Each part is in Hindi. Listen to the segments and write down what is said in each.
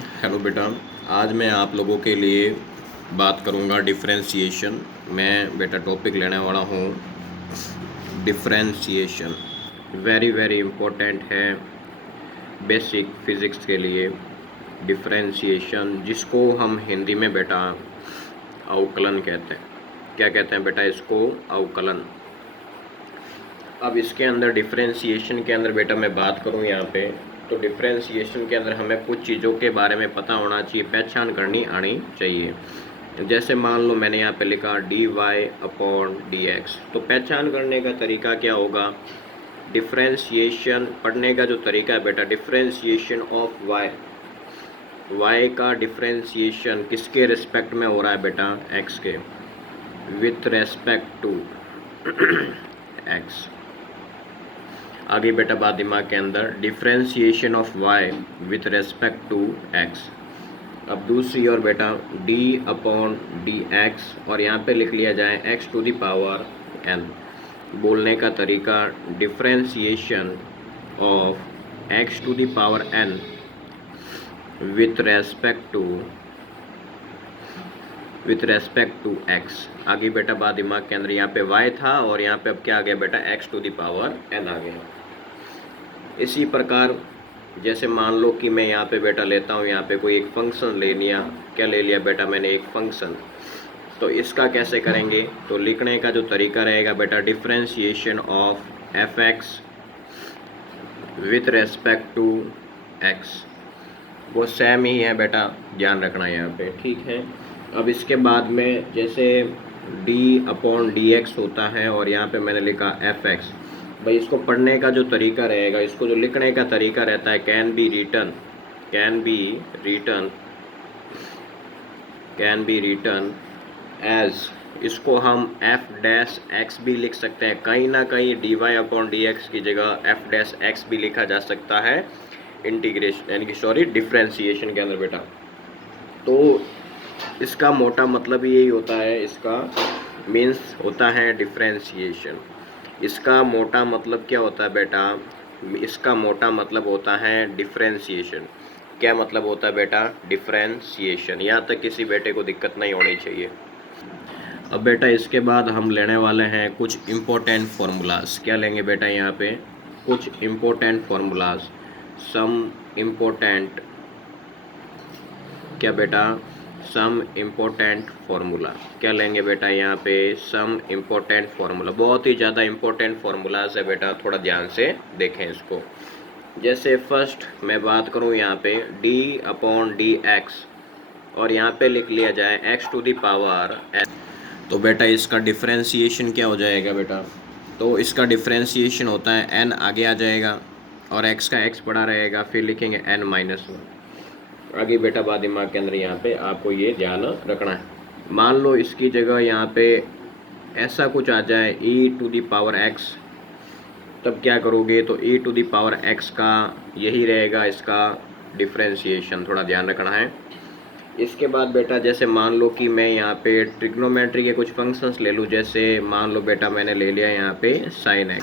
हेलो बेटा। आज मैं आप लोगों के लिए बात करूंगा डिफरेंशिएशन। मैं बेटा टॉपिक लेने वाला हूँ डिफरेंशिएशन। वेरी वेरी इम्पोर्टेंट है बेसिक फिज़िक्स के लिए डिफरेंशिएशन, जिसको हम हिंदी में बेटा अवकलन कहते हैं। क्या कहते हैं बेटा इसको? अवकलन। अब इसके अंदर डिफरेंशिएशन के अंदर बेटा मैं बात करूं यहाँ पे, तो डिफरेंशिएशन के अंदर हमें कुछ चीज़ों के बारे में पता होना चाहिए, पहचान करनी आनी चाहिए। जैसे मान लो मैंने यहाँ पे लिखा dy/dx, तो पहचान करने का तरीका क्या होगा? डिफरेंशिएशन पढ़ने का जो तरीका है बेटा, डिफरेंशिएशन ऑफ y का डिफरेंशिएशन किसके रिस्पेक्ट में हो रहा है बेटा? x के, विथ रेस्पेक्ट टू x। आगे बेटा बात दिमाग के अंदर, differentiation of y with respect to x। अब दूसरी ओर बेटा d/dx, और यहाँ पे लिख लिया जाए x to the power n। बोलने का तरीका, differentiation of x to the power n with respect to x। आगे बेटा बात दिमाग के अंदर, यहाँ पे y था और यहाँ पे अब क्या आ गया बेटा? x to the power n आ गया। इसी प्रकार जैसे मान लो कि मैं यहाँ पे बेटा लेता हूँ, यहाँ पे कोई एक फंक्शन ले लिया। क्या ले लिया बेटा मैंने? एक फंक्शन। तो इसका कैसे करेंगे? तो लिखने का जो तरीका रहेगा बेटा, differentiation of fx with respect to x। वो सेम ही है बेटा, ध्यान रखना यहाँ पे, ठीक है। अब इसके बाद में जैसे d/dx होता है और यहाँ पे मैंने लिखा fx। भाई इसको पढ़ने का जो तरीका रहेगा, इसको जो लिखने का तरीका रहता है, कैन बी रिटन एज, इसको हम f' भी लिख सकते हैं। कहीं ना कहीं dy/dx की जगह f' भी लिखा जा सकता है इंटीग्रेशन यानी कि डिफरेंशिएशन के अंदर बेटा। तो इसका मोटा मतलब यही होता है, इसका मीन्स होता है डिफरेंशिएशन। इसका मोटा मतलब क्या होता है बेटा? इसका मोटा मतलब होता है डिफरेंशिएशन। क्या मतलब होता है बेटा? डिफरेंशिएशन। यहाँ तक किसी बेटे को दिक्कत नहीं होनी चाहिए। अब बेटा इसके बाद हम लेने वाले हैं कुछ इम्पोर्टेंट फार्मूलाज। क्या लेंगे बेटा? यहाँ पे कुछ इम्पोर्टेंट फार्मूलाज, सम इम्पोर्टेंट, क्या बेटा? Some important formula. क्या लेंगे बेटा यहाँ पे? Some important formula. बहुत ही ज़्यादा इम्पोर्टेंट फार्मूलाज है बेटा, थोड़ा ध्यान से देखें इसको। जैसे फर्स्ट मैं बात करूँ यहाँ पे d/dx, और यहाँ पे लिख लिया जाए x to the power n। तो बेटा इसका डिफरेंशिएशन क्या हो जाएगा बेटा? तो इसका डिफरेंशिएशन होता है n आगे आ जाएगा और x का x पड़ा रहेगा, फिर लिखेंगे n-1। आगे बेटा बात दिमाग के अंदर यहाँ पे आपको ये ध्यान रखना है। मान लो इसकी जगह यहाँ पे ऐसा कुछ आ जाए e to the power x, तब क्या करोगे? तो e to the power x का यही रहेगा इसका डिफरेंशिएशन, थोड़ा ध्यान रखना है। इसके बाद बेटा जैसे मान लो कि मैं यहाँ पे ट्रिग्नोमेट्री के कुछ फंक्शंस ले लूँ। जैसे मान लो बेटा मैंने ले लिया यहाँ पे sin x,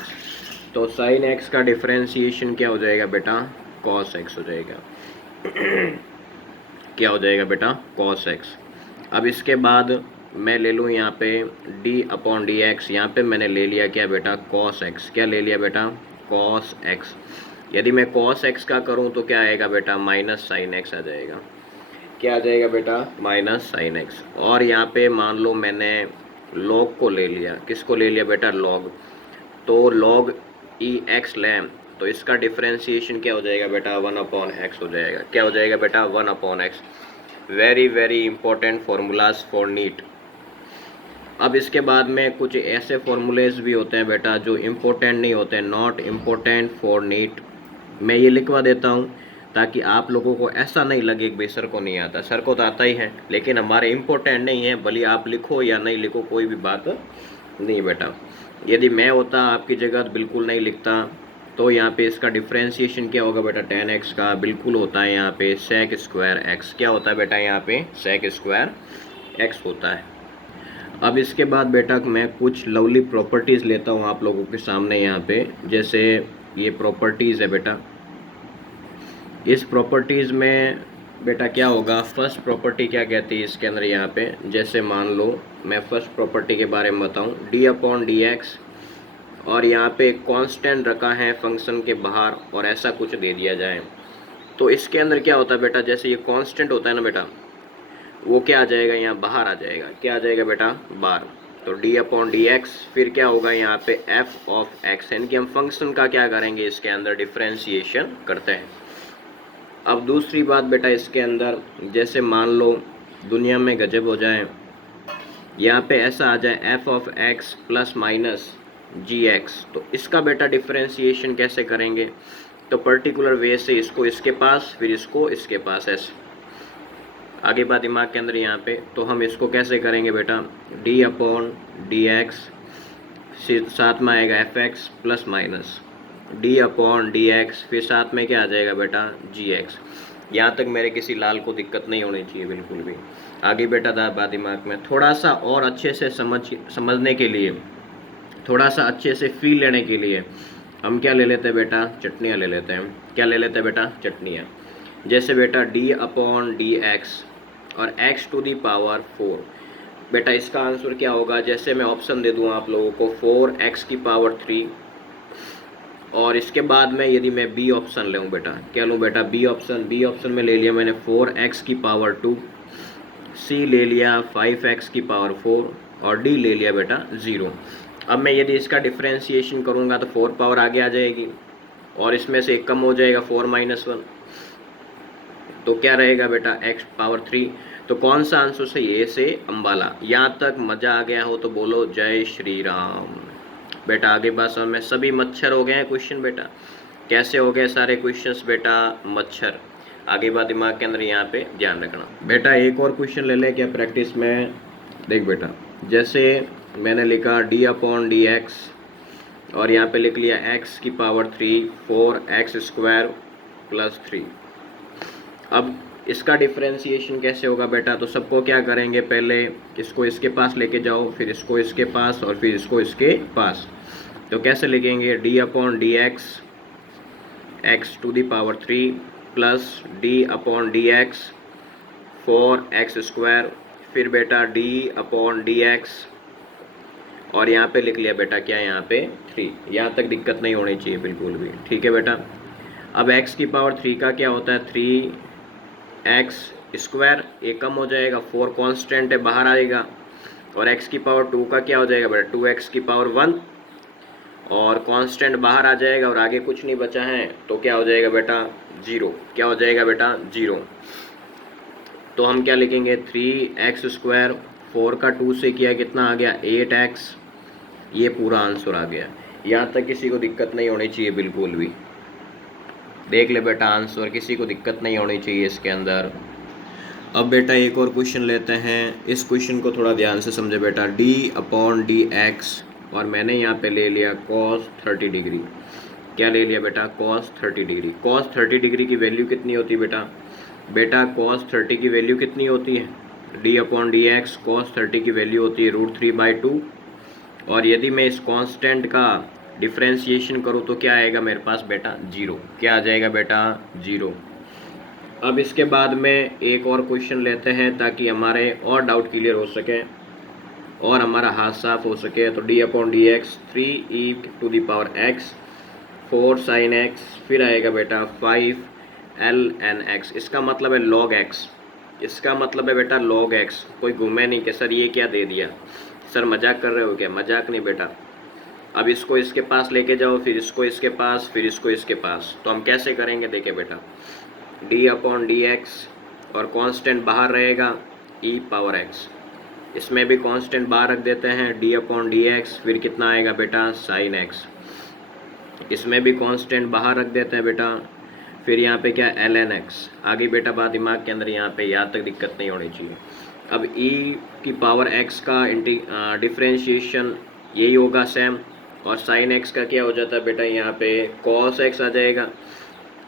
तो sin x का डिफरेंशिएशन क्या हो जाएगा बेटा? cos x हो जाएगा। क्या हो जाएगा बेटा? cos x। अब इसके बाद मैं ले लूँ यहाँ पे d/dx, यहाँ पे मैंने ले लिया क्या बेटा? cos x। क्या ले लिया बेटा? cos x। यदि मैं cos x का करूँ तो क्या आएगा बेटा? माइनस साइन x आ जाएगा। क्या आ जाएगा बेटा? Minus sine x। और यहाँ पे मान लो मैंने log को ले लिया। किसको ले लिया बेटा? log। तो log ex लें, तो इसका डिफरेंशिएशन क्या हो जाएगा बेटा? 1/x हो जाएगा। क्या हो जाएगा बेटा? 1/x। Very very important formulas for NEET. अब इसके बाद में कुछ ऐसे फार्मूलेज भी होते हैं बेटा जो इम्पोर्टेंट नहीं होते हैं, नॉट इम्पोर्टेंट फॉर नीट। मैं ये लिखवा देता हूँ ताकि आप लोगों को ऐसा नहीं लगे कि भाई सर को नहीं आता। सर को तो आता ही है, लेकिन हमारे इम्पोर्टेंट नहीं है। भले आप लिखो या नहीं लिखो, कोई भी बात नहीं बेटा। यदि मैं होता आपकी जगह तो बिल्कुल नहीं लिखता। तो यहाँ पे इसका डिफरेंशिएशन क्या होगा बेटा? tan x का बिल्कुल होता है यहाँ पे sec स्क्वायर x। क्या होता है बेटा? यहाँ पे sec स्क्वायर x होता है। अब इसके बाद बेटा मैं कुछ लवली प्रॉपर्टीज़ लेता हूँ आप लोगों के सामने यहाँ पे। जैसे ये प्रॉपर्टीज़ है बेटा, इस प्रॉपर्टीज़ में बेटा क्या होगा, फर्स्ट प्रॉपर्टी क्या कहती है इसके अंदर यहाँ पे, जैसे मान लो मैं फर्स्ट प्रॉपर्टी के बारे में बताऊँ, डी अपॉन डी एक्स, और यहाँ पे एक कांस्टेंट रखा है फंक्शन के बाहर और ऐसा कुछ दे दिया जाए, तो इसके अंदर क्या होता है बेटा, जैसे ये कांस्टेंट होता है ना बेटा, वो क्या आ जाएगा, यहाँ बाहर आ जाएगा, क्या आ जाएगा बेटा, बाहर। तो डी अपॉन डी एक्स, फिर क्या होगा यहाँ पे एफ ऑफ एक्स, यानी कि हम फंक्शन का क्या करेंगे, इसके अंदर डिफ्रेंशिएशन करते हैं। अब दूसरी बात बेटा इसके अंदर, जैसे मान लो दुनिया में गजब हो जाए, यहाँ पे ऐसा आ जाए f of x plus minus g x, तो इसका बेटा डिफ्रेंशिएशन कैसे करेंगे, तो पर्टिकुलर वे से इसको इसके पास, फिर इसको इसके पास, ऐसे आगे बात दिमाग के अंदर यहाँ पे, तो हम इसको कैसे करेंगे बेटा, डी अपॉन डी एक्स, साथ में आएगा F x plus minus D upon D x, फिर साथ में क्या आ जाएगा बेटा, जी एक्स। यहाँ तक मेरे किसी लाल को दिक्कत नहीं होनी चाहिए बिल्कुल भी। आगे बेटा बात दिमाग में थोड़ा सा और अच्छे से समझने के लिए, थोड़ा सा अच्छे से फील लेने के लिए हम क्या ले लेते हैं बेटा, चटनियाँ ले लेते हैं। क्या ले लेते हैं बेटा, चटनियाँ। जैसे बेटा डी अपॉन डी एक्स और एक्स टू दी पावर 4, बेटा इसका आंसर क्या होगा, जैसे मैं ऑप्शन दे दूँ आप लोगों को 4x की पावर 3, और इसके बाद में यदि मैं बी ऑप्शन लूँ बेटा, क्या लूँ बेटा, बी ऑप्शन में ले लिया मैंने 4x की पावर 2, सी ले लिया 5x की पावर 4, और डी ले लिया बेटा 0। अब मैं यदि इसका डिफ्रेंशिएशन करूँगा तो 4 पावर आगे आ जाएगी, और इसमें से एक कम हो जाएगा 4 माइनस 1, तो क्या रहेगा बेटा x पावर 3। तो कौन सा आंसर से, ये से अम्बाला। यहाँ तक मज़ा आ गया हो तो बोलो जय श्री राम। बेटा आगे बात समझ में, सभी मच्छर हो गए हैं क्वेश्चन बेटा, कैसे हो गए सारे क्वेश्चंस बेटा, मच्छर। आगे बात दिमाग के अंदर यहाँ पे ध्यान रखना। बेटा एक और क्वेश्चन ले लें क्या प्रैक्टिस में, देख बेटा, जैसे मैंने लिखा डी अपॉन डी एक्स, और यहाँ पे लिख लिया x की पावर 3 4x स्क्वायर प्लस 3। अब इसका डिफ्रेंशिएशन कैसे होगा बेटा, तो सबको क्या करेंगे, पहले इसको इसके पास लेके जाओ, फिर इसको इसके पास, और फिर इसको इसके पास। तो कैसे लिखेंगे, d upon D x x to the power 3 plus d upon D x 4x square, फिर बेटा डी अपॉन डी एक्स, और यहाँ पे लिख लिया बेटा क्या, यहाँ पे 3। यहाँ तक दिक्कत नहीं होनी चाहिए बिल्कुल भी, ठीक है बेटा। अब x की पावर 3 का क्या होता है, 3x स्क्वायर, एक कम हो जाएगा, 4 कांस्टेंट है बाहर आएगा, और x की पावर 2 का क्या हो जाएगा बेटा, 2x की पावर 1, और कांस्टेंट बाहर आ जाएगा, और आगे कुछ नहीं बचा है, तो क्या हो जाएगा बेटा 0। क्या हो जाएगा बेटा 0। तो हम क्या लिखेंगे, 3x स्क्वायर, 4 का 2 से किया कितना आ गया 8x, ये पूरा आंसर आ गया। यहाँ तक किसी को दिक्कत नहीं होनी चाहिए बिल्कुल भी, देख ले बेटा आंसर, किसी को दिक्कत नहीं होनी चाहिए इसके अंदर। अब बेटा एक और क्वेश्चन लेते हैं, इस क्वेश्चन को थोड़ा ध्यान से समझे बेटा, डी अपॉन डी एक्स, और मैंने यहाँ पे ले लिया cos 30 डिग्री। क्या ले लिया बेटा, cos 30 डिग्री। cos 30 डिग्री की वैल्यू कितनी होती है बेटा, बेटा cos 30 की वैल्यू कितनी होती है, D upon D x cos 30 की वैल्यू होती है √3/2, और यदि मैं इस कांस्टेंट का डिफ्रेंशिएशन करूँ तो क्या आएगा मेरे पास बेटा 0। क्या आ जाएगा बेटा 0। अब इसके बाद में एक और क्वेश्चन लेते हैं ताकि हमारे और डाउट क्लियर हो सके और हमारा हाथ साफ हो सके। तो D upon D x 3e⁴x 4 sin x, फिर आएगा बेटा 5 ln x, इसका मतलब है log x, इसका मतलब है बेटा log x। कोई घूमे नहीं कि सर ये क्या दे दिया, सर मजाक कर रहे हो क्या, मजाक नहीं बेटा। अब इसको इसके पास लेके जाओ, फिर इसको इसके पास, फिर इसको इसके पास, तो हम कैसे करेंगे देखिए बेटा, डी अपॉन डी एक्स और कांस्टेंट बाहर रहेगा e⁴x, इसमें भी कांस्टेंट बाहर रख देते हैं डी अपॉन डी एक्स, फिर कितना आएगा बेटा sin x, इसमें भी कांस्टेंट बाहर रख देते हैं बेटा, फिर यहाँ पे क्या ln x। आगे बेटा बात दिमाग के अंदर यहाँ पे, यहाँ तक दिक्कत नहीं होनी चाहिए। अब e⁴x का डिफ्रेंशिएशन यही होगा सेम, और sin x का क्या हो जाता है बेटा, यहाँ पे cos x आ जाएगा।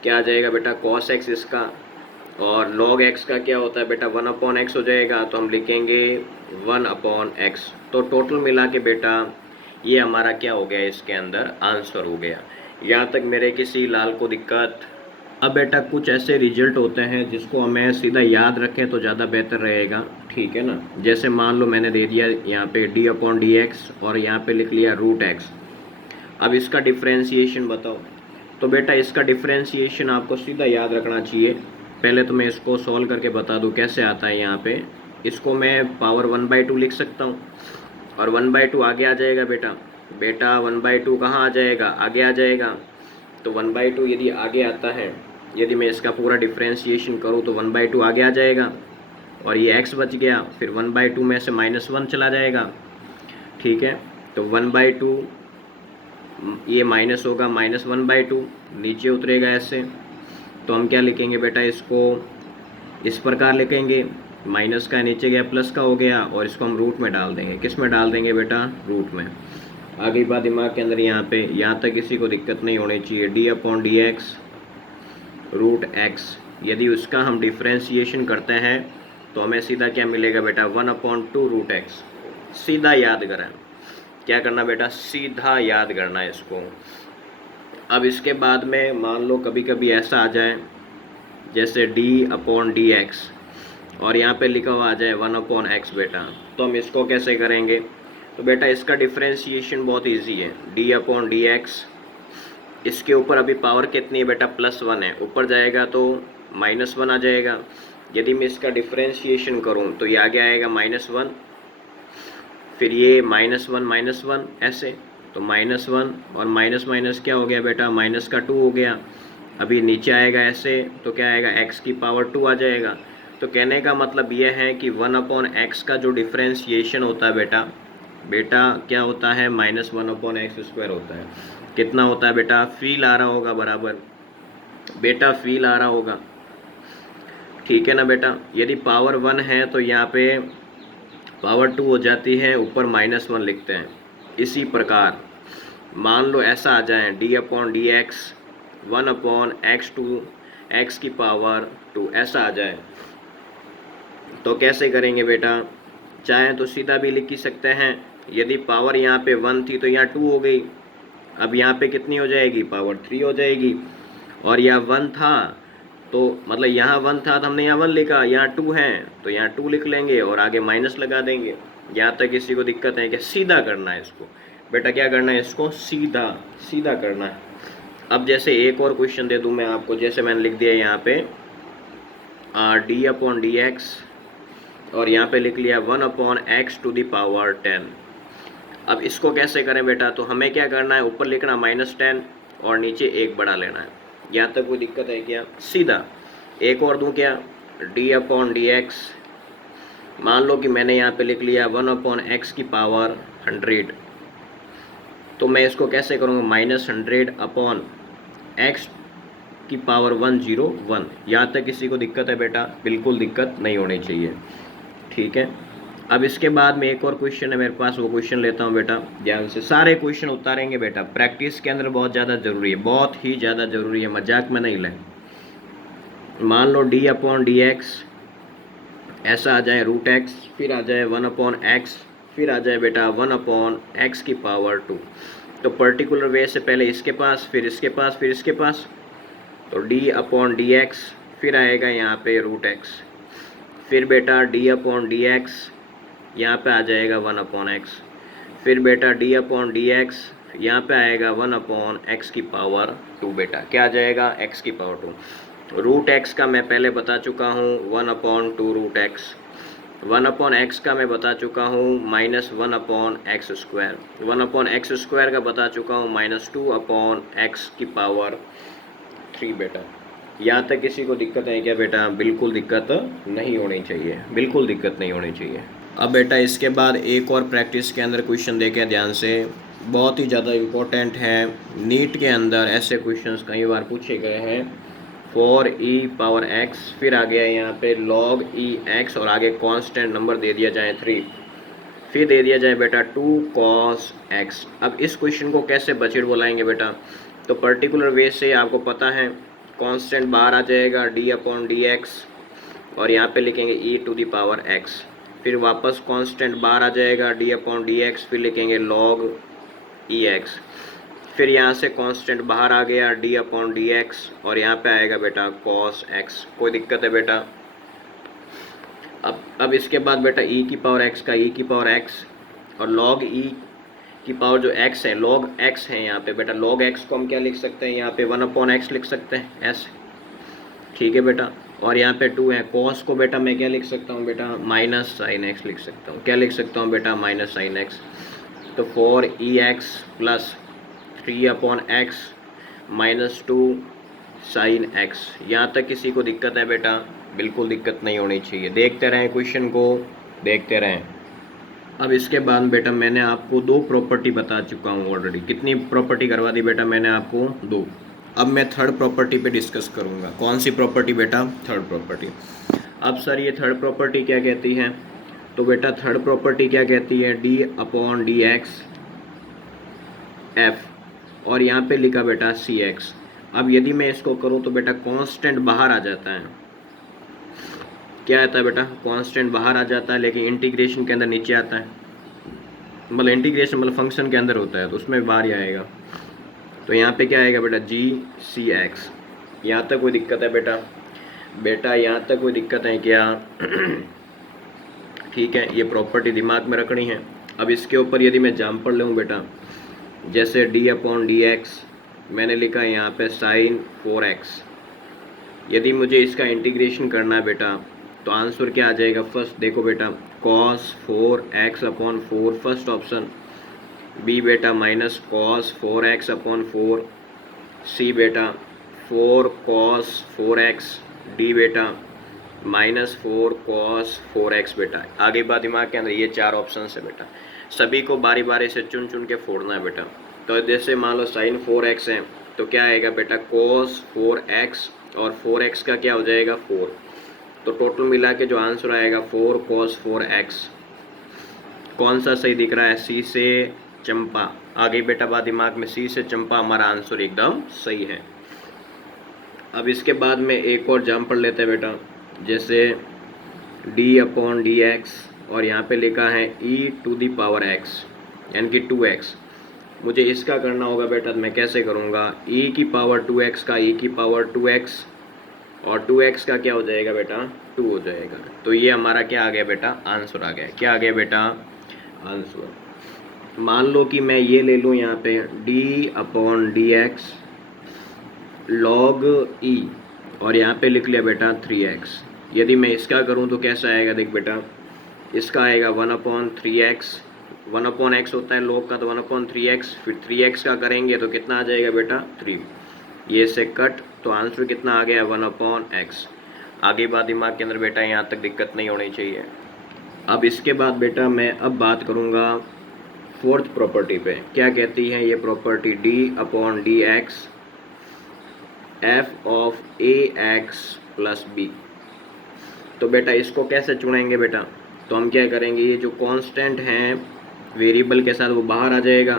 क्या आ जाएगा बेटा cos x इसका, और log x का क्या होता है बेटा 1/x हो जाएगा, तो हम लिखेंगे 1/x। तो टोटल मिला के बेटा ये हमारा क्या हो गया, इसके अंदर आंसर हो गया। यहाँ तक मेरे किसी लाल को दिक्कत अब बेटा कुछ ऐसे रिजल्ट होते हैं जिसको हमें सीधा याद रखें तो ज़्यादा बेहतर रहेगा, ठीक है ना। जैसे मान लो मैंने दे दिया यहाँ पे d/dx और यहाँ पे लिख लिया √x। अब इसका डिफ्रेंशिएशन बताओ। तो बेटा इसका डिफ्रेंशिएशन आपको सीधा याद रखना चाहिए। पहले तो मैं इसको सॉल्व करके बता दूँ कैसे आता है। यहाँ पे इसको मैं पावर 1/2 लिख सकता हूँ और 1/2 आगे आ जाएगा बेटा। बेटा 1/2 कहाँ आ जाएगा, आगे आ जाएगा। तो 1/2 यदि आगे आता है, यदि मैं इसका पूरा डिफ्रेंशिएशन करूँ तो 1/2 आगे आ जाएगा और ये x बच गया। फिर 1/2 में से -1 चला जाएगा, ठीक है। तो 1/2 ये माइनस होगा, -1/2 नीचे उतरेगा ऐसे। तो हम क्या लिखेंगे बेटा, इसको इस प्रकार लिखेंगे, माइनस का नीचे गया प्लस का हो गया और इसको हम रूट में डाल देंगे। किस में डाल देंगे बेटा, रूट में। आगे बात दिमाग के अंदर यहाँ पे, यहाँ तक किसी को दिक्कत नहीं होनी चाहिए। d/dx √x, यदि उसका हम डिफ्रेंशिएशन करते हैं तो हमें सीधा क्या मिलेगा बेटा, 1/2 √x। सीधा याद करें, क्या करना बेटा, सीधा याद करना है इसको। अब इसके बाद में मान लो कभी कभी ऐसा आ जाए जैसे d/dx और यहाँ पे लिखा हुआ आ जाए 1/x बेटा, तो हम इसको कैसे करेंगे। तो बेटा इसका डिफ्रेंशिएशन बहुत इजी है। d/dx, इसके ऊपर अभी पावर कितनी है बेटा, +1 है। ऊपर जाएगा तो -1 आ जाएगा। यदि मैं इसका डिफ्रेंशिएशन करूँ तो ये आगे आएगा -1, फिर ये -1 ऐसे। तो -1 और माइनस माइनस क्या हो गया बेटा, -2 हो गया। अभी नीचे आएगा ऐसे, तो क्या आएगा, x की पावर 2 आ जाएगा। तो कहने का मतलब ये है कि 1/x का जो डिफ्रेंशिएशन होता है बेटा क्या होता है, -1/x² होता है। कितना होता है बेटा, फील आ रहा होगा बराबर बेटा, फील आ रहा होगा, ठीक है ना बेटा। यदि पावर 1 है तो यहाँ पे पावर 2 हो जाती है, ऊपर -1 लिखते हैं। इसी प्रकार मान लो ऐसा आ जाए d/dx 1/x2 x की पावर 2 ऐसा आ जाए, तो कैसे करेंगे बेटा, चाहे तो सीधा भी लिख ही सकते हैं। यदि पावर यहाँ पे 1 थी तो यहाँ 2 हो गई। अब यहाँ पे कितनी हो जाएगी, पावर 3 हो जाएगी। और यहाँ 1 था तो मतलब यहाँ 1 था तो हमने यहाँ 1 लिखा, यहाँ 2 है तो यहाँ 2 लिख लेंगे और आगे माइनस लगा देंगे। यहाँ तक किसी को दिक्कत है क्या, सीधा करना है इसको बेटा, क्या करना है, इसको सीधा सीधा करना है। अब जैसे एक और क्वेश्चन दे दूँ मैं आपको, जैसे मैंने लिख दिया यहाँ पे d/dx और यहाँ पे लिख लिया 1/x⁻10। अब इसको कैसे करें बेटा, तो हमें क्या करना है, ऊपर लिखना -10 और नीचे 1 बढ़ा लेना है। यहाँ तक कोई दिक्कत है क्या, सीधा। एक और दूँ क्या, d/dx, मान लो कि मैंने यहाँ पे लिख लिया 1/x⁻100। तो मैं इसको कैसे करूँगा, -100/x⁻101। यहाँ तक किसी को दिक्कत है बेटा, बिल्कुल दिक्कत नहीं होनी चाहिए, ठीक है। अब इसके बाद में एक और क्वेश्चन है मेरे पास, वो क्वेश्चन लेता हूँ बेटा ध्यान से। सारे क्वेश्चन उतारेंगे बेटा, प्रैक्टिस के अंदर बहुत ज़्यादा ज़रूरी है, बहुत ही ज़्यादा ज़रूरी है, मजाक में नहीं लें। मान लो d/dx ऐसा आ जाए √x, फिर आ जाए 1/x, फिर आ जाए बेटा 1/x⁻2। तो पर्टिकुलर वे से पहले इसके पास, फिर इसके पास, फिर इसके पास। तो d/dx फिर आएगा यहाँ पे √x, फिर बेटा d/dx यहाँ पे आ जाएगा 1/x, फिर बेटा d/dx यहाँ पे आएगा 1/x⁻2 बेटा, क्या आ जाएगा, x⁻2। √x का मैं पहले बता चुका हूँ 1/2 √x, 1/x का मैं बता चुका हूँ -1/x², 1/x² का बता चुका हूँ -2/x⁻3 बेटा। यहाँ तक किसी को दिक्कत है क्या बेटा, बिल्कुल दिक्कत नहीं होनी चाहिए, बिल्कुल दिक्कत नहीं होनी चाहिए। अब बेटा इसके बाद एक और प्रैक्टिस के अंदर क्वेश्चन देखें ध्यान से, बहुत ही ज़्यादा इम्पोर्टेंट है। नीट के अंदर ऐसे क्वेश्चंस कई बार पूछे गए हैं। 4e⁻x, फिर आ गया यहाँ पे log e(x) और आगे कांस्टेंट नंबर दे दिया जाए 3, फिर दे दिया जाए बेटा 2 cos x। अब इस क्वेश्चन को कैसे बचेड़ बोलाएंगे बेटा, तो पर्टिकुलर वे से आपको पता है, कांस्टेंट बाहर आ जाएगा d/dx और यहाँ पे लिखेंगे e⁻x, फिर वापस कांस्टेंट बाहर आ जाएगा d/dx, फिर लिखेंगे log ex, फिर यहाँ से कांस्टेंट बाहर आ गया डी अपॉन डी एक्स, और यहाँ पे आएगा बेटा कॉस एक्स। कोई दिक्कत है बेटा? अब इसके बाद बेटा ई की पावर एक्स का ई की पावर एक्स और लॉग ई की पावर जो एक्स है, लॉग एक्स है यहाँ पे बेटा। लॉग एक्स को हम क्या लिख सकते हैं यहाँ पे? 1/x लिख सकते हैं ऐसे, ठीक है बेटा। और यहाँ पे 2 है। कॉस को बेटा मैं क्या लिख सकता हूँ बेटा? माइनस साइन एक्स लिख सकता हूँ। क्या लिख सकता हूँ बेटा? Minus sine x. तो 4EX plus 3/x minus 2 sine x. यहाँ तक किसी को दिक्कत है बेटा? बिल्कुल दिक्कत नहीं होनी चाहिए। देखते रहें क्वेश्चन को, देखते रहें। अब इसके बाद बेटा मैंने आपको 2 प्रॉपर्टी बता चुका हूँ ऑलरेडी। कितनी प्रॉपर्टी करवा दी बेटा मैंने आपको? 2। अब मैं थर्ड प्रॉपर्टी पे डिस्कस करूँगा। कौन सी प्रॉपर्टी बेटा? Third property. अब सर ये थर्ड प्रॉपर्टी क्या कहती है? तो बेटा थर्ड प्रॉपर्टी क्या कहती है? D upon D x F, और यहाँ पे लिखा बेटा सी एक्स। अब यदि मैं इसको करूँ तो बेटा कांस्टेंट बाहर आ जाता है। क्या आता है बेटा? कांस्टेंट बाहर आ जाता है, लेकिन इंटीग्रेशन के अंदर नीचे आता है। मतलब इंटीग्रेशन मतलब फंक्शन के अंदर होता है तो उसमें बाहर ही आएगा। तो यहाँ पे क्या आएगा बेटा? जी सी एक्स। यहाँ तक कोई दिक्कत है बेटा? बेटा यहाँ तक कोई दिक्कत है क्या? ठीक है, ये प्रॉपर्टी दिमाग में रखनी है। अब इसके ऊपर यदि मैं एग्जाम्पल लूँ बेटा, जैसे डी अपॉन डी एक्स मैंने लिखा है यहाँ पे साइन 4x। यदि मुझे इसका इंटीग्रेशन करना है बेटा तो आंसर क्या आ जाएगा? फर्स्ट देखो बेटा, cos 4x upon 4 first option. B बेटा minus cos 4x upon 4। C बेटा 4 कॉस 4x। डी बेटा माइनस 4 कॉस 4x बेटा। आगे बात दिमाग के अंदर ये 4 ऑप्शन है बेटा। सभी को बारी बारी से चुन चुन के फोड़ना है बेटा। तो जैसे मान लो साइन 4x है तो क्या आएगा बेटा? कोस 4x, और 4x का क्या हो जाएगा? 4। तो टोटल मिला के जो आंसर आएगा 4 cos 4x। कौन सा सही दिख रहा है? सी से चंपा। आगे बेटा बात दिमाग में, सी से चंपा हमारा आंसर एकदम सही है। अब इसके बाद में एक और एग्जाम्पल लेते हैं बेटा, जैसे डी अपॉन डी एक्स और यहाँ पे लिखा है e to the power x यानी कि 2x। मुझे इसका करना होगा बेटा, तो मैं कैसे करूँगा? e की पावर 2x का e की पावर 2x और 2x का क्या हो जाएगा बेटा? 2 हो जाएगा। तो ये हमारा क्या आ गया बेटा? आंसर आ गया। क्या आ गया बेटा? आंसर। मान लो कि मैं ये ले लूँ यहाँ पे d upon D x log e और यहाँ पे लिख लिया बेटा 3x। यदि मैं इसका करूँ तो कैसा आएगा? देख बेटा, इसका आएगा 1/3x। 1/x होता है लॉग का, तो 1/3x। फिर 3x का करेंगे तो कितना आ जाएगा बेटा? 3। ये से कट, तो आंसर कितना आ गया? 1/x। आगे बात दिमाग के अंदर बेटा, यहाँ तक दिक्कत नहीं होनी चाहिए। अब इसके बाद बेटा मैं अब बात करूँगा फोर्थ प्रॉपर्टी पे। क्या कहती है ये property? D upon D x f of a x plus b. तो बेटा इसको कैसे चुनेंगे बेटा? तो हम क्या करेंगे, ये जो कांस्टेंट हैं वेरिएबल के साथ वो बाहर आ जाएगा,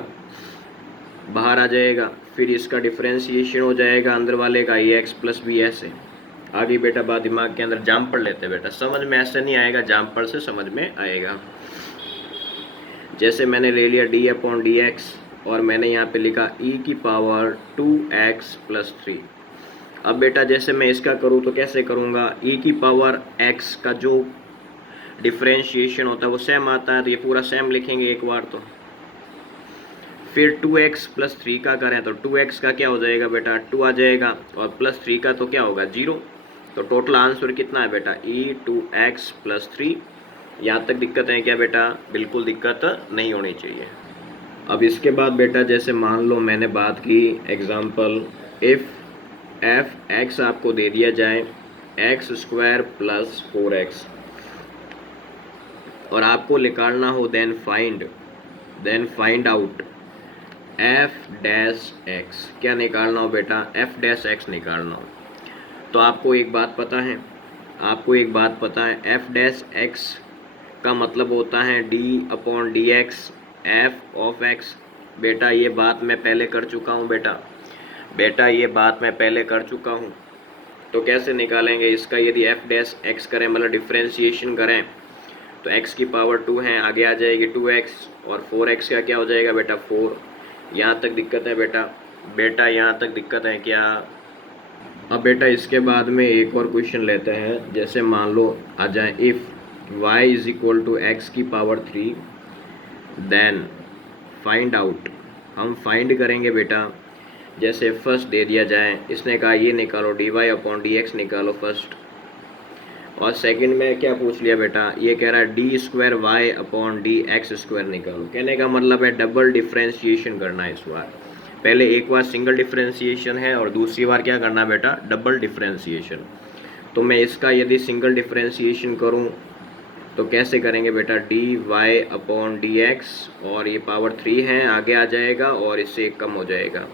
बाहर आ जाएगा। फिर इसका डिफरेंशिएशन हो जाएगा अंदर वाले का ए एक्स प्लस बी ऐसे। आगे बेटा बात दिमाग के अंदर जाम पढ़ लेते हैं बेटा, समझ में ऐसे नहीं आएगा, जाम पढ़ से समझ में आएगा। जैसे मैंने ले लिया डी अपॉन डी एक्स और मैंने यहाँ पे लिखा e की पावर 2x प्लस 3। अब बेटा जैसे मैं इसका करूँ तो कैसे करूँगा? e की पावर x का जो डिफरेंशिएशन होता है वो सेम आता है, तो ये पूरा सेम लिखेंगे एक बार। तो फिर 2x प्लस 3 का करें तो 2x का क्या हो जाएगा बेटा? 2 आ जाएगा, और प्लस 3 का तो क्या होगा? 0। तो टोटल आंसर कितना है बेटा? e2x plus 3। यहाँ तक दिक्कत है क्या बेटा? बिल्कुल दिक्कत नहीं होनी चाहिए। अब इसके बाद बेटा जैसे मान लो मैंने बात की एग्जाम्पल, इफ़ एफ एक्स आपको दे दिया जाए x² प्लस 4x और आपको निकालना हो then find out f dash x। क्या निकालना हो बेटा? f डैश x निकालना हो। तो आपको एक बात पता है, f डैश x का मतलब होता है d upon D x f of x। बेटा ये बात मैं पहले कर चुका हूँ तो कैसे निकालेंगे इसका? यदि f डैश x करें मतलब डिफरेंशिएशन करें तो x की पावर 2 है, आगे आ जाएगी 2x और 4x का क्या हो जाएगा बेटा? 4। यहाँ तक दिक्कत है बेटा? बेटा यहाँ तक दिक्कत है क्या? अब बेटा इसके बाद में एक और क्वेश्चन लेते हैं। जैसे मान लो आ जाए if y is equal to x की पावर 3 देन फाइंड आउट। हम फाइंड करेंगे बेटा। जैसे फर्स्ट दे दिया जाए, इसने कहा ये निकालो dy अपॉन डी एक्स निकालो फर्स्ट, और सेकंड में क्या पूछ लिया बेटा, ये कह रहा है d square y upon D x square निकालो। कहने का मतलब है डबल डिफ्रेंशिएशन करना है इस बार। पहले एक बार सिंगल डिफ्रेंशिएशन है और दूसरी बार क्या करना है बेटा, डबल डिफ्रेंशिएशन। तो मैं इसका यदि सिंगल डिफ्रेंशिएशन करूं तो कैसे करेंगे बेटा, d Y upon D x, और ये पावर 3 है आगे आ जाएगा और इससे एक कम हो जाएगा,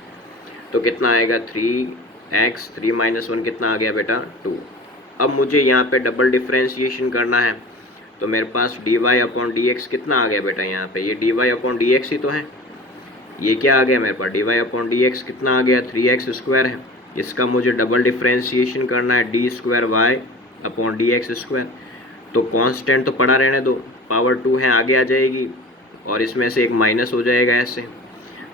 तो कितना आएगा 3x, 3 माइनस 1 कितना आ गया बेटा 2। अब मुझे यहाँ पे डबल डिफ्रेंशिएशन करना है, तो मेरे पास D Y upon D X कितना आ गया बेटा, यहाँ पे ये D Y upon D X ही तो है। ये क्या आ गया मेरे पास, D Y upon D X कितना आ गया, 3x स्क्वायर है। इसका मुझे डबल डिफ्रेंशिएशन करना है, d square y upon D x square. तो कांस्टेंट तो पड़ा रहने दो, पावर 2 है आगे आ जाएगी और इसमें से एक माइनस हो जाएगा ऐसे।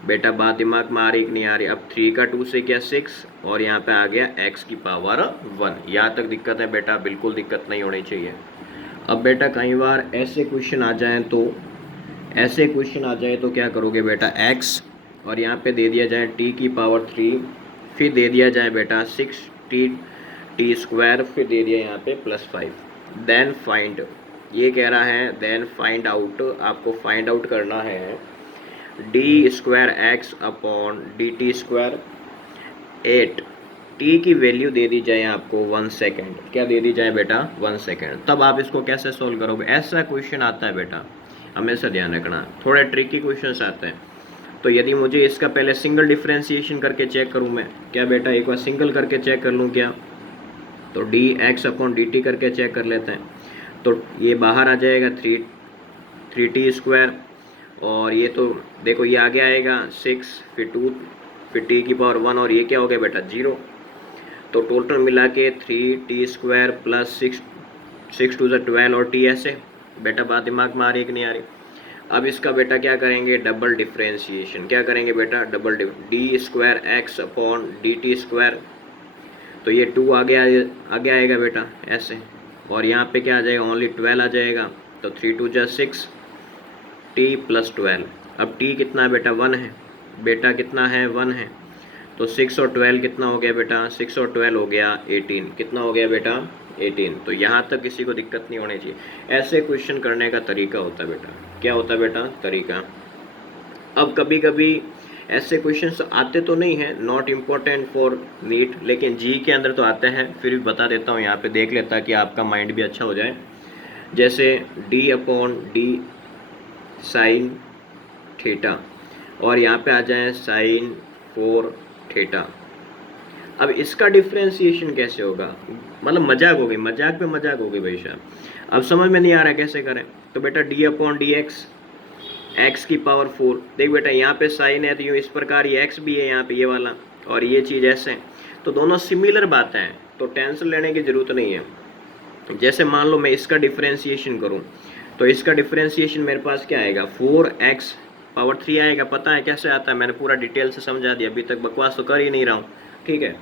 बेटा बात दिमाग में आ रही कि नहीं आ रही? अब 3 का 2 से क्या 6, और यहाँ पे आ गया x की पावर 1। यहाँ तक दिक्कत है बेटा? बिल्कुल दिक्कत नहीं होनी चाहिए। अब बेटा कई बार ऐसे क्वेश्चन आ जाएं तो क्या करोगे बेटा, x और यहाँ पे दे दिया जाए t की पावर 3, फिर दे दिया जाए बेटा 6t स्क्वायर, फिर दे दिया यहाँ पे +5, देन फाइंड। ये कह रहा है देन फाइंड आउट, आपको फाइंड आउट करना है d square x upon D T square 8। T की वैल्यू दे दी जाए आपको 1 सेकेंड। क्या दे दी जाए बेटा, 1 सेकेंड। तब आप इसको कैसे सोल्व करोगे? ऐसा क्वेश्चन आता है बेटा, हमेशा ध्यान रखना, थोड़े ट्रिकी क्वेश्चन आते हैं। तो यदि मुझे इसका पहले सिंगल डिफ्रेंशिएशन करके चेक करूँ मैं, क्या बेटा एक बार सिंगल करके चेक कर लूँ क्या, तो D x upon D T करके चेक कर लेते हैं। तो ये बाहर आ जाएगा 3t स्क्वायर, और ये तो देखो ये आगे आएगा 6, फिर 2, फिर t की पावर 1, और ये क्या हो गया बेटा 0। तो टोटल मिला के 3t स्क्वायर प्लस 6 टू 12 और t ऐसे। बेटा बात दिमाग में आ रही है कि नहीं आ रही? अब इसका बेटा क्या करेंगे, डबल डिफ्रेंशिएशन। क्या करेंगे बेटा, double D square x upon D T square. तो ये 2 आगे आएगा बेटा ऐसे, और यहाँ पे क्या आ जाएगा, ओनली 12 आ जाएगा। तो 3 2 जा 6, t प्लस 12। अब t कितना है बेटा, 1 है। बेटा कितना है, 1 है। तो 6 और 12 कितना हो गया बेटा, 6 और 12 हो गया 18। कितना हो गया बेटा, 18। तो यहाँ तक किसी को दिक्कत नहीं होनी चाहिए। ऐसे क्वेश्चन करने का तरीका होता है बेटा, क्या होता है बेटा, तरीका। अब कभी कभी ऐसे क्वेश्चंस आते तो नहीं हैं, नॉट इम्पोर्टेंट फॉर नीट, लेकिन जी के अंदर तो आते हैं। फिर भी बता देता हूँ, यहाँ पे देख लेता कि आपका माइंड भी अच्छा हो जाए। जैसे d upon D sine theta, और यहाँ पे आ जाए साइन 4 थीटा। अब इसका डिफ्रेंशिएशन कैसे होगा, मतलब मजाक हो गई, मजाक पे मजाक हो गई भाई साहब। अब समझ में नहीं आ रहा कैसे करें। तो बेटा d upon D x, x की पावर 4। देख बेटा यहाँ पे साइन है तो यूँ इस प्रकार, ये एक्स भी है यहाँ पे ये वाला, और ये चीज़ ऐसे। तो दोनों सिमिलर बातें हैं, तो टेंशन लेने की ज़रूरत नहीं है। जैसे मान लो मैं इसका डिफ्रेंशिएशन करूँ, तो इसका डिफ्रेंशिएशन मेरे पास क्या आएगा, 4x पावर 3 आएगा। पता है कैसे आता है, मैंने पूरा डिटेल से समझा दिया, अभी तक बकवास तो कर ही नहीं रहा हूँ, ठीक है।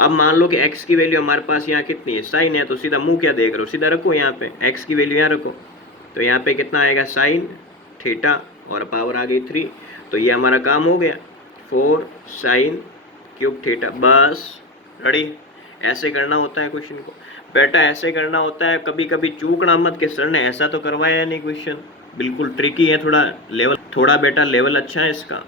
अब मान लो कि x की वैल्यू हमारे पास यहाँ कितनी है, साइन है, तो सीधा मुंह क्या देख रहे हो, सीधा रखो यहाँ पे x की वैल्यू यहाँ रखो। तो यहाँ पे कितना आएगा, साइन थीटा, और पावर आ गई 3। तो ये हमारा काम हो गया, 4 साइन क्यूब थीटा। बस रेडी। ऐसे करना होता है क्वेश्चन को बेटा, ऐसे करना होता है। कभी कभी चूकना मत कि सर ने ऐसा तो करवाया नहीं क्वेश्चन, बिल्कुल ट्रिकी है थोड़ा, लेवल थोड़ा बेटा लेवल अच्छा है इसका।